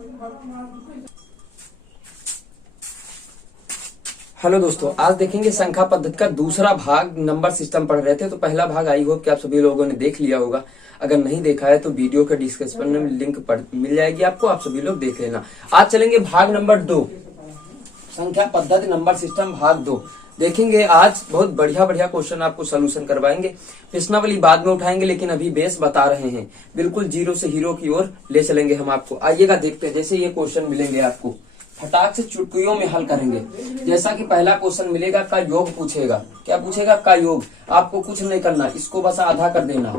Hello दोस्तों, आज देखेंगे संख्या पद्धति का दूसरा भाग। नंबर सिस्टम पढ़ रहे थे तो पहला भाग आई होप कि आप सभी लोगों ने देख लिया होगा। अगर नहीं देखा है तो वीडियो के डिस्क्रिप्शन में लिंक मिल जाएगी आपको, आप सभी लोग देख लेना। आज चलेंगे भाग नंबर 2, संख्या पद्धति नंबर सिस्टम भाग 2। देखेंगे आज बहुत बढ़िया बढ़िया क्वेश्चन आपको सोल्यूशन करवाएंगे। प्रश्नावली बाद में उठाएंगे, लेकिन अभी बेस बता रहे हैं, बिल्कुल जीरो से हीरो की ओर ले चलेंगे हम आपको। आइएगा देखते हैं। जैसे ये क्वेश्चन मिलेंगे आपको, फटाक से चुटकियों में हल करेंगे। जैसा कि पहला क्वेश्चन मिलेगा का योग पूछेगा। क्या पूछेगा? का योग। आपको कुछ नहीं करना, इसको बस आधा कर देना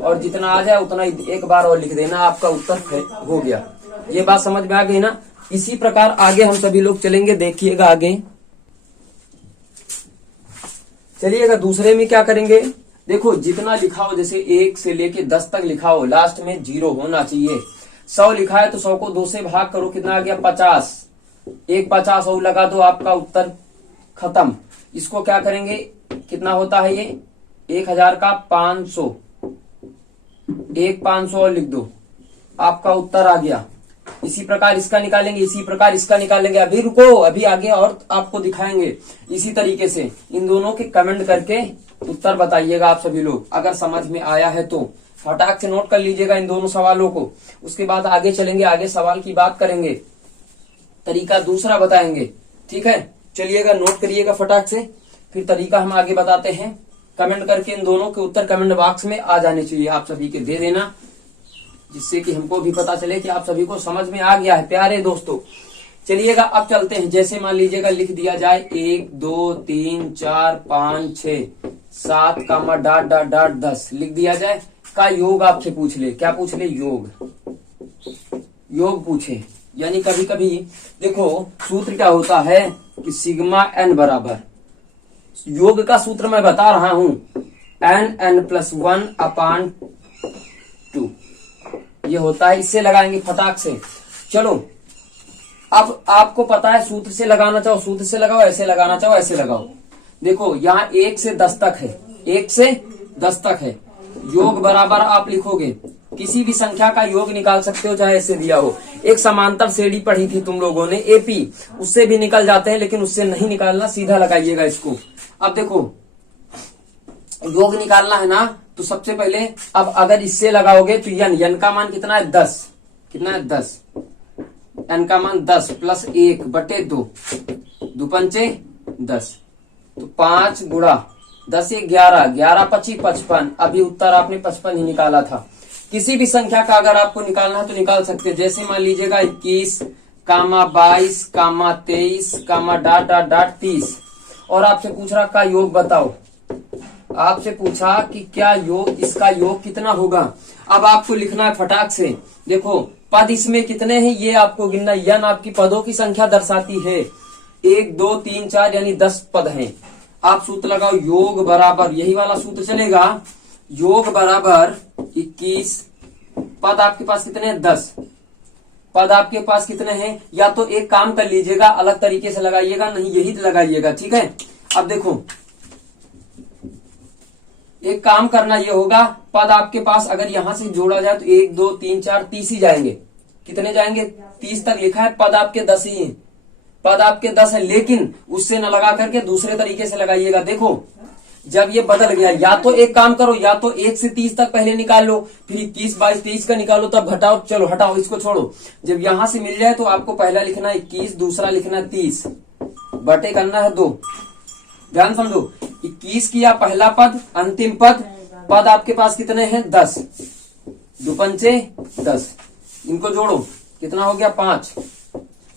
और जितना आ जाए उतना एक बार और लिख देना, आपका उत्तर हो गया। ये बात समझ में आ गई ना? इसी प्रकार आगे हम सभी लोग चलेंगे। देखिएगा आगे चलिएगा। दूसरे में क्या करेंगे? देखो, जितना लिखा हो, जैसे 1 से लेके 10 तक लिखा हो, लास्ट में 0 होना चाहिए। 100 लिखा है तो 100 को 2 से भाग करो, कितना आ गया? 50। एक 50 और लगा दो, आपका उत्तर खत्म। इसको क्या करेंगे? कितना होता है ये? 1000 का 500, एक 500 और लिख दो, आपका उत्तर आ गया। इसी प्रकार इसका निकालेंगे, इसी प्रकार इसका निकालेंगे। अभी रुको, अभी आगे और आपको दिखाएंगे। इसी तरीके से इन दोनों के कमेंट करके उत्तर बताइएगा आप सभी लोग। अगर समझ में आया है तो फटाक से नोट कर लीजिएगा इन दोनों सवालों को। उसके बाद आगे चलेंगे, आगे सवाल की बात करेंगे, तरीका दूसरा बताएंगे। ठीक है, चलिएगा नोट करिएगा फटाक से, फिर तरीका हम आगे बताते हैं। कमेंट करके इन दोनों के उत्तर कमेंट बॉक्स में आ जाने चाहिए, आप सभी के दे देना, जिससे कि हमको भी पता चले कि आप सभी को समझ में आ गया है प्यारे दोस्तों। चलिएगा अब चलते हैं। जैसे मान लीजिएगा लिख दिया जाए 1 2 3 4 5 6 7 कामा डाट डाट डाट 10 लिख दिया जाए। का योग आपसे पूछ ले। क्या पूछ ले? योग। योग पूछे, यानी कभी कभी देखो सूत्र क्या होता है कि सिग्मा n बराबर, योग का सूत्र मैं बता रहा हूं, n+1/2 ये होता है। इससे लगाएंगे फटाक से। चलो, अब आपको पता है सूत्र से लगाना चाहो सूत्र से लगाओ, ऐसे लगाना चाहो ऐसे लगाओ। देखो यहाँ 1 से 10 तक है, 1 से 10 तक है। योग बराबर आप लिखोगे, किसी भी संख्या का योग निकाल सकते हो, चाहे ऐसे दिया हो। एक समांतर श्रेणी पढ़ी थी तुम लोगों ने, एपी, उससे भी निकल जाते हैं, लेकिन उससे नहीं निकालना, सीधा लगाइएगा इसको। अब देखो योग निकालना है ना, तो सबसे पहले अब अगर इससे लगाओगे तो यन का मान कितना है? 10। कितना है? 10। एन का मान 10 प्लस 1/2, 2 पंचे 10, तो 5 गुणा 10 1 11, 11 25 55। अभी उत्तर आपने 55 ही निकाला था। किसी भी संख्या का अगर आपको निकालना है तो निकाल सकते हैं। जैसे मान लीजिएगा 21, 22, 23, डाट डाट डाट 30, और आपसे पूछ रहा का योग बताओ। आपसे पूछा कि क्या योग, इसका योग कितना होगा। अब आपको लिखना है फटाक से। देखो पद इसमें कितने हैं ये आपको गिनना। यन आपकी पदों की संख्या दर्शाती है। 1 2 3 4 यानी 10 पद हैं। आप सूत्र लगाओ, योग बराबर, यही वाला सूत्र चलेगा, योग बराबर 21, पद आपके पास कितने हैं? 10 पद आपके पास कितने हैं? या तो एक काम कर लीजिएगा, अलग तरीके से लगाइएगा, नहीं यही लगाइएगा। ठीक है, अब देखो एक काम करना ये होगा, पद आपके पास अगर यहां से जोड़ा जाए तो 1 2 3 4 30 ही जाएंगे। कितने जाएंगे? 30 तक लिखा है, पद आपके 10 ही है। पद आपके 10 है, लेकिन उससे न लगा करके दूसरे तरीके से लगाइएगा। देखो जब ये बदल गया, या तो एक काम करो, या तो 1 से 30 तक पहले निकाल लो, फिर 21 22 23 का निकालो, तब घटाओ। चलो हटाओ, इसको छोड़ो। जब यहां से मिल जाए तो आपको पहला लिखना है 21, दूसरा लिखना है 30, बटे करना है 2। ध्यान समझो, 21 किया पहला पद, अंतिम पद, पद आपके पास कितने हैं? 10, 2 पंचे 10, इनको जोड़ो, कितना हो गया? 5,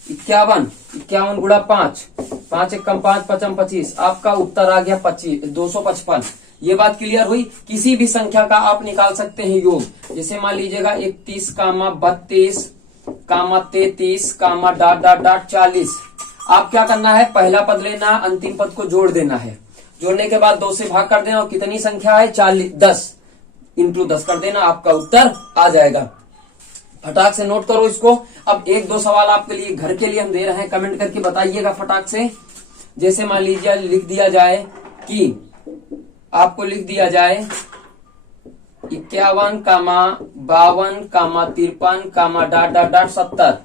51, 51 गुणा 5, 5 1 कम 5 5 25, आपका उत्तर आ गया 255। ये बात क्लियर हुई। किसी भी संख्या का आप निकाल सकते हैं योग। जैसे मान लीजिएगा 31, 32, 33, डाट डाट डाट 40। आप क्या करना है? पहला पद लेना, अंतिम पद को जोड़ देना है। जोड़ने के बाद 2 से भाग कर देना, और कितनी संख्या है? 40, 10 इंटू 10 कर देना, आपका उत्तर आ जाएगा। फटाक से नोट करो इसको। अब 1 2 सवाल आपके लिए घर के लिए हम दे रहे हैं, कमेंट करके बताइएगा फटाक से। जैसे मान लीजिए लिख दिया जाए कि आपको लिख दिया जाए 51, 52, 53, डाट डाट डाट 70।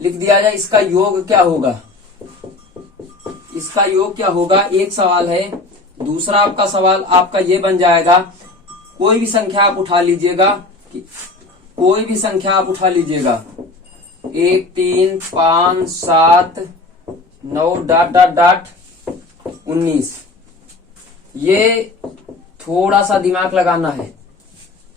लिख दिया जाए, इसका योग क्या होगा, इसका योग क्या होगा, एक सवाल है। दूसरा आपका सवाल आपका ये बन जाएगा, कोई भी संख्या आप उठा लीजिएगा, कोई भी संख्या आप उठा लीजिएगा, 1 3 5 7 9 डॉट डॉट डॉट 19। ये थोड़ा सा दिमाग लगाना है,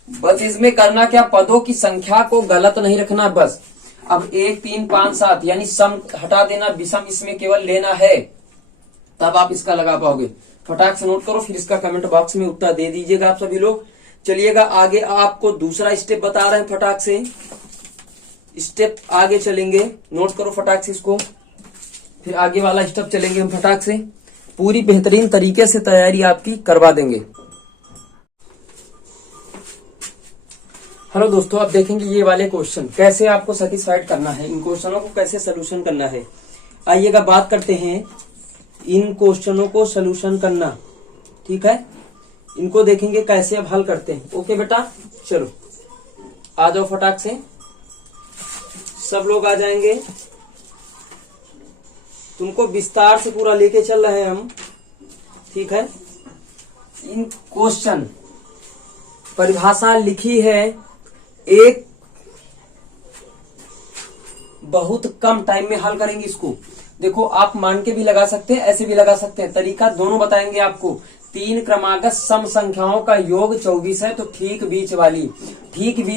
बस इसमें करना क्या, पदों की संख्या को गलत नहीं रखना बस। अब 1 3 5 7 यानी सम हटा देना, विषम इसमें केवल लेना है, तब आप इसका लगा पाओगे। फटाक से नोट करो, फिर इसका कमेंट बॉक्स में उत्तर दे दीजिएगा आप सभी लोग। चलिएगा आगे, आपको दूसरा स्टेप बता रहे हैं, फटाक से स्टेप आगे चलेंगे, नोट करो फटाक से इसको, फिर आगे वाला स्टेप चलेंगे हम फटाक से, पूरी बेहतरीन तरीके से तैयारी आपकी करवा देंगे। हेलो दोस्तों, अब देखेंगे ये वाले क्वेश्चन कैसे आपको सेटिस्फाइड करना है, इन क्वेश्चनों को कैसे सोल्यूशन करना है। आइएगा बात करते हैं इन क्वेश्चनों को सोल्यूशन करना, ठीक है, इनको देखेंगे कैसे अब हल करते हैं। ओके बेटा, चलो आ जाओ फटाक से, सब लोग आ जाएंगे, तुमको विस्तार से पूरा लेके चल रहे हैं हम, ठीक है। इन क्वेश्चन परिभाषा लिखी है, एक बहुत कम टाइम में हल करेंगे इसको। देखो आप मान के भी लगा सकते हैं, ऐसे भी लगा सकते हैं, तरीका दोनों बताएंगे आपको। 3 क्रमागत सम संख्याओं का योग 24 है, तो ठीक बीच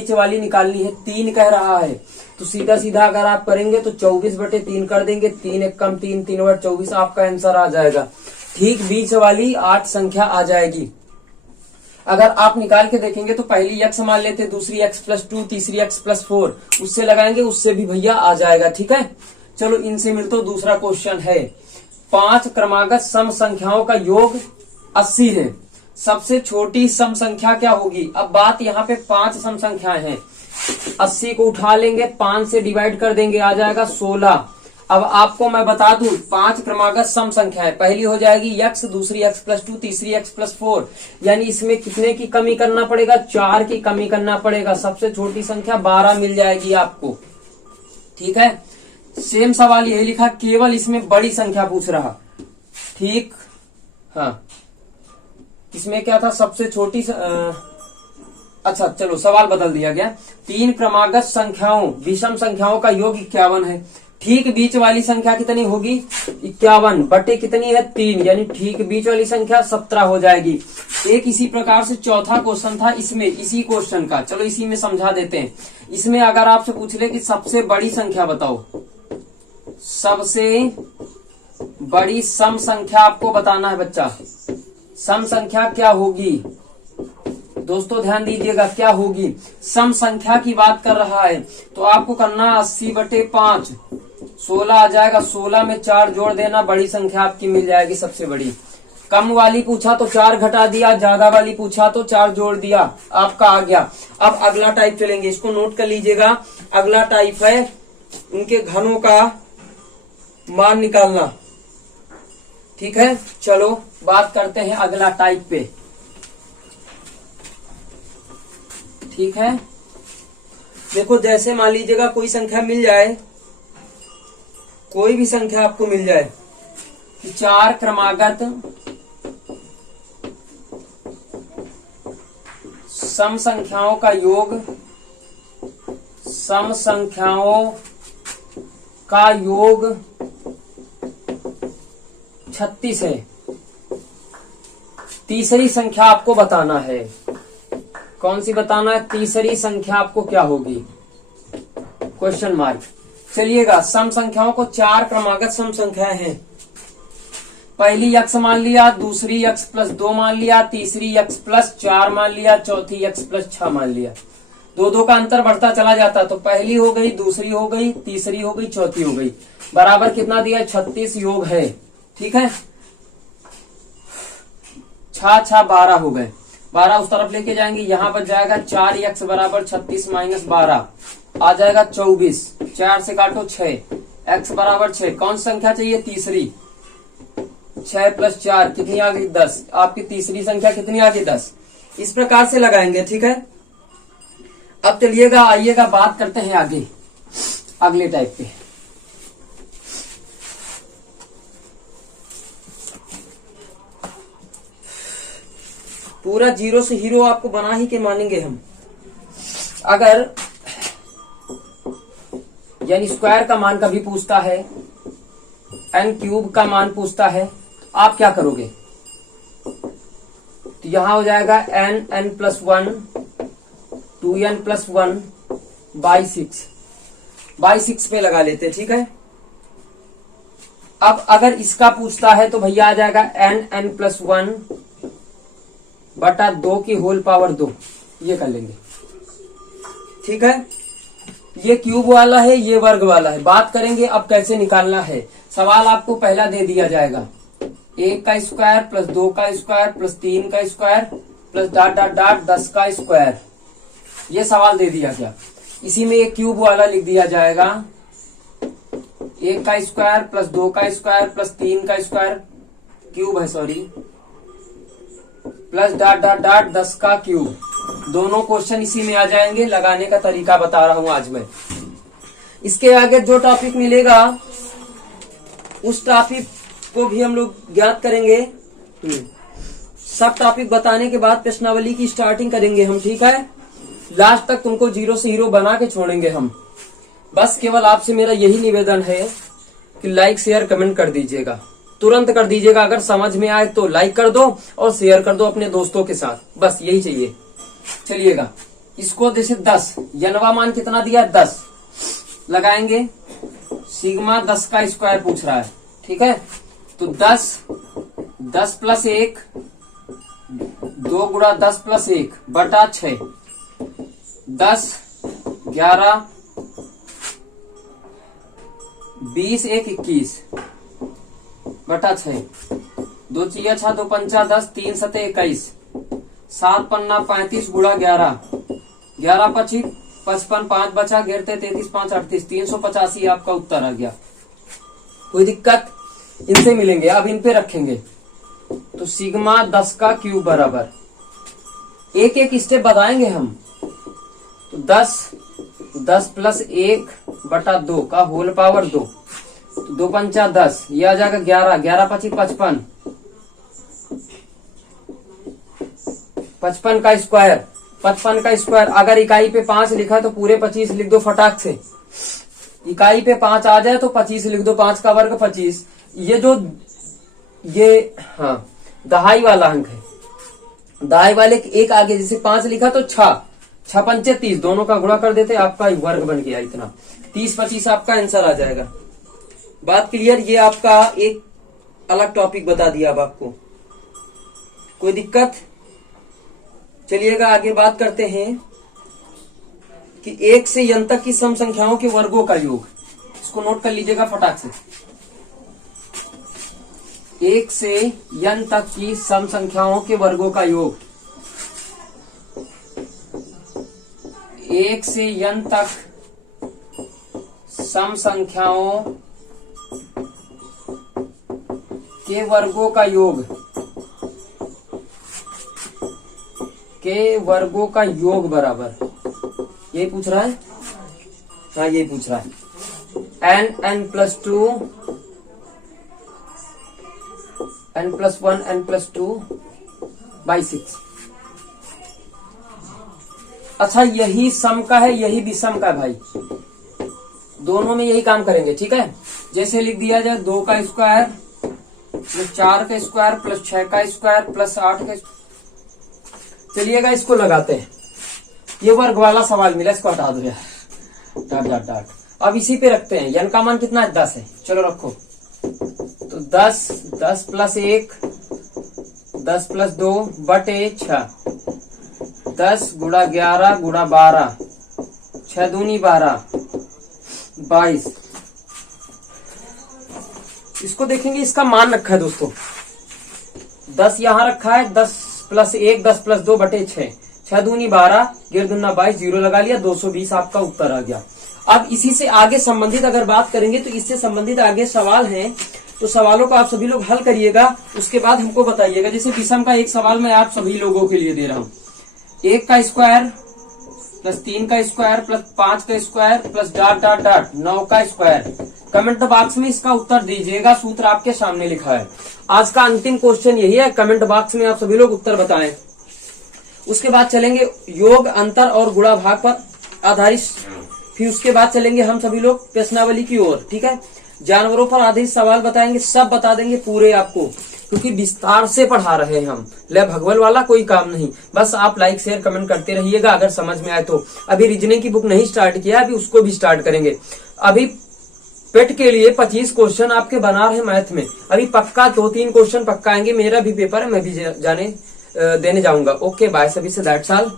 वाली निकालनी है। 3 कह रहा है तो सीधा सीधा अगर आप करेंगे तो 24/3 कर देंगे, 3 1 कम 3, 3 बटे 24 आपका आंसर आ जाएगा। ठीक बीच वाली 8 संख्या आ जाएगी। अगर आप निकाल के देखेंगे तो पहली x मान लेते, दूसरी x+2, तीसरी x+4, उससे लगाएंगे, उससे भी भैया आ जाएगा, ठीक है। चलो इनसे मिलते दूसरा क्वेश्चन है, 5 क्रमागत सम संख्याओं का योग 80 है, सबसे छोटी सम संख्या क्या होगी। अब बात यहाँ पे 5 सम संख्याएं हैं, 80 को उठा लेंगे, 5 से डिवाइड कर देंगे, आ जाएगा 16। अब आपको मैं बता दूं, 5 क्रमागत सम संख्या है, पहली हो जाएगी x, दूसरी x+2, तीसरी x+4, यानी इसमें कितने की कमी करना पड़ेगा, 4 की कमी करना पड़ेगा, सबसे छोटी संख्या 12 मिल जाएगी आपको, ठीक है। सेम सवाल यही लिखा, केवल इसमें बड़ी संख्या पूछ रहा, ठीक। हाँ, इसमें क्या था, सबसे छोटी अच्छा चलो सवाल बदल दिया गया। 3 क्रमागत संख्याओं विषम संख्याओं का योग 51 है, ठीक बीच वाली संख्या कितनी होगी, 51 बटे कितनी है 3, यानी ठीक बीच वाली संख्या 17 हो जाएगी। एक इसी प्रकार से चौथा क्वेश्चन था इसमें, इसी क्वेश्चन का, चलो इसी में समझा देते हैं। इसमें अगर आपसे पूछ ले कि सबसे बड़ी संख्या बताओ, सबसे बड़ी सम संख्या आपको बताना है बच्चा, सम संख्या क्या होगी, दोस्तों ध्यान दीजिएगा क्या होगी। सम संख्या की बात कर रहा है तो आपको करना 80/5, 16 आ जाएगा, 16 में 4 जोड़ देना, बड़ी संख्या आपकी मिल जाएगी सबसे बड़ी। कम वाली पूछा तो 4 घटा दिया, ज्यादा वाली पूछा तो 4 जोड़ दिया, आपका आ गया। अब अगला टाइप चलेंगे, इसको नोट कर लीजिएगा। अगला टाइप है उनके घनों का मान निकालना, ठीक है। चलो बात करते हैं अगला टाइप पे, ठीक है। देखो जैसे मान लीजिएगा कोई संख्या मिल जाए, कोई भी संख्या आपको मिल जाए कि 4 क्रमागत सम संख्याओं का योग, सम संख्याओं का योग 36 है, तीसरी संख्या आपको बताना है, कौन सी बताना है, तीसरी संख्या आपको क्या होगी, क्वेश्चन मार्क। चलिएगा सम संख्याओं को 4 क्रमागत सम संख्याएं हैं, पहली x मान लिया, दूसरी x+2 मान लिया, तीसरी x+4 मान लिया, चौथी x+6 मान लिया। 2 का अंतर बढ़ता चला जाता, तो पहली हो गई, दूसरी हो गई, तीसरी हो गई, चौथी हो गई, बराबर कितना दिया 36 योग है, ठीक है। 6 6 12 हो गए, 12 उस तरफ लेके जाएंगे, यहाँ पर जाएगा 4x बराबर 36 - 12 आ जाएगा 24, 4 से काटो 6, x बराबर 6, कौन संख्या चाहिए तीसरी, 6 + 4 कितनी आ गई 10, आपकी तीसरी संख्या कितनी आ गई 10। इस प्रकार से लगाएंगे, ठीक है। अब चलिएगा आइएगा बात करते हैं आगे अगले टाइप पे। पूरा जीरो से हीरो आपको बना ही के मानेंगे हम। अगर यानी स्क्वायर का मान कभी पूछता है, एन क्यूब का मान पूछता है, तो आप क्या करोगे? तो यहां हो जाएगा N plus 1 2n plus 1 by 6 पे लगा लेते, ठीक है। अब अगर इसका पूछता है तो भैया आ जाएगा एन प्लस 1 बटा 2 की होल पावर 2, ये कर लेंगे, ठीक है। ये क्यूब वाला है, ये वर्ग वाला है। बात करेंगे अब कैसे निकालना है। सवाल आपको पहला दे दिया जाएगा 1 का स्क्वायर प्लस 2 का स्क्वायर प्लस 3 का square plus dot dot dot 10 का स्क्वायर, ये सवाल दे दिया गया। इसी में एक क्यूब वाला लिख दिया जाएगा 1 का स्क्वायर प्लस 2 का स्क्वायर प्लस 3 का स्क्वायर, क्यूब है sorry, plus dot dot dot 10 का क्यूब। दोनों क्वेश्चन इसी में आ जाएंगे। लगाने का तरीका बता रहा हूं आज मैं। इसके आगे जो टॉपिक मिलेगा उस टॉपिक को भी हम लोग ज्ञात करेंगे। सब टॉपिक बताने के बाद प्रश्नावली की स्टार्टिंग करेंगे हम, ठीक है। लास्ट तक तुमको जीरो से हीरो बना के छोड़ेंगे हम। बस केवल आपसे मेरा यही निवेदन है कि लाइक शेयर कमेंट कर दीजिएगा, तुरंत कर दीजिएगा। अगर समझ में आए तो लाइक कर दो और शेयर कर दो अपने दोस्तों के साथ, बस यही चाहिए। चलिएगा, इसको जैसे 10 यनवा मान कितना दिया है 10 लगाएंगे। सिग्मा 10 का स्क्वायर पूछ रहा है, ठीक है। तो 10 प्लस 1 2 गुणा 10 प्लस 1 बटा 6 10 11 20 1 21 बटा 6 2 चिया 6 2 पंचा 10 3 सते 21 7 पन्ना 35 गुणा 11 11 25 55 5 बचा गिरते 33 5 38 385 आपका उत्तर आ गया। कोई दिक्कत? इनसे मिलेंगे, अब इन पे रखेंगे। तो सिग्मा 10 का क्यूब बराबर एक एक स्टेप बताएंगे हम। तो 10 प्लस 1 बटा 2 का होल पावर 2, 2 पंचा 10, ये आ जाएगा 11 11 25 55 55 का स्क्वायर 55 का स्क्वायर। अगर इकाई पे 5 लिखा तो पूरे 25 लिख दो फटाक से। इकाई पे 5 आ जाए तो 25 लिख दो, 5 का वर्ग 25। ये हाँ दहाई वाला अंक है। दहाई वाले के एक आगे जैसे 5 लिखा तो 6 पंचे 30, दोनों का गुणा कर देते, आपका वर्ग बन गया इतना। 30 25 आपका आंसर आ जाएगा। बात क्लियर? ये आपका एक अलग टॉपिक बता दिया अब आपको। कोई दिक्कत? चलिएगा आगे बात करते हैं कि 1 से n तक की सम संख्याओं के वर्गों का योग। इसको नोट कर लीजिएगा फटाक से। 1 से n तक की सम संख्याओं के वर्गों का योग। 1 से n तक सम संख्याओं के वर्गों का योग, के वर्गों का योग बराबर, ये पूछ रहा है। हाँ ये पूछ रहा है n plus 2 n plus 1 n plus 2 by 6। अच्छा यही सम का है, यही विषम का है भाई, दोनों में यही काम करेंगे, ठीक है। जैसे लिख दिया जाए 2 का स्क्वायर प्लस 4 का स्क्वायर प्लस 6 का स्क्वायर प्लस 8 का। चलिएगा इसको लगाते हैं। ये वर्ग वाला सवाल मिला, इसको हटा दो यार, डॉट डॉट डॉट। अब इसी पे रखते हैं। n का मान कितना है 10 है, चलो रखो। तो 10 प्लस 1 10 प्लस 2 बटे 6 10 गुणा 11 गुणा 12 6 दूनी 12 22। इसको देखेंगे, इसका मान रखा है दोस्तों 10 यहां रखा है। 10 प्लस 1 10 प्लस 2 बटे 6 दूनी 12 गिर दूना 22 जीरो लगा लिया, 220 आपका उत्तर आ गया। अब इसी से आगे संबंधित अगर बात करेंगे तो इससे संबंधित आगे सवाल हैं, तो सवालों को आप सभी लोग हल करिएगा, उसके बाद हमको बताइएगा। जैसे विषम का एक सवाल मैं आप सभी लोगों के लिए दे रहा हूं। 1 का स्क्वायर प्लस 3 का स्क्वायर प्लस 5 का square plus dot dot dot 9 का स्क्वायर। कमेंट बॉक्स में इसका उत्तर दीजिएगा, सूत्र आपके सामने लिखा है। आज का अंतिम क्वेश्चन यही है, कमेंट बॉक्स में आप सभी लोग उत्तर बताएं। उसके बाद चलेंगे योग, अंतर और गुणा भाग पर आधारित। फिर उसके बाद चलेंगे हम सभी लोग प्रश्नावली की ओर। ठीक है, जानवरों पर आधारित सवाल बताएंगे, सब बता देंगे पूरे आपको, क्योंकि विस्तार से पढ़ा रहे हैं हम। ले भगवल वाला कोई काम नहीं, बस आप लाइक शेयर कमेंट करते रहिएगा अगर समझ में आए तो। अभी रीजनिंग की बुक नहीं स्टार्ट किया, अभी उसको भी स्टार्ट करेंगे। अभी पेट के लिए 25 क्वेश्चन आपके बना रहे मैथ में, अभी पक्का 2-3 क्वेश्चन पक्का आएंगे। मेरा भी पेपर है, मैं भी जाने देने जाऊंगा। ओके बाय, सभी से दैट्स ऑल।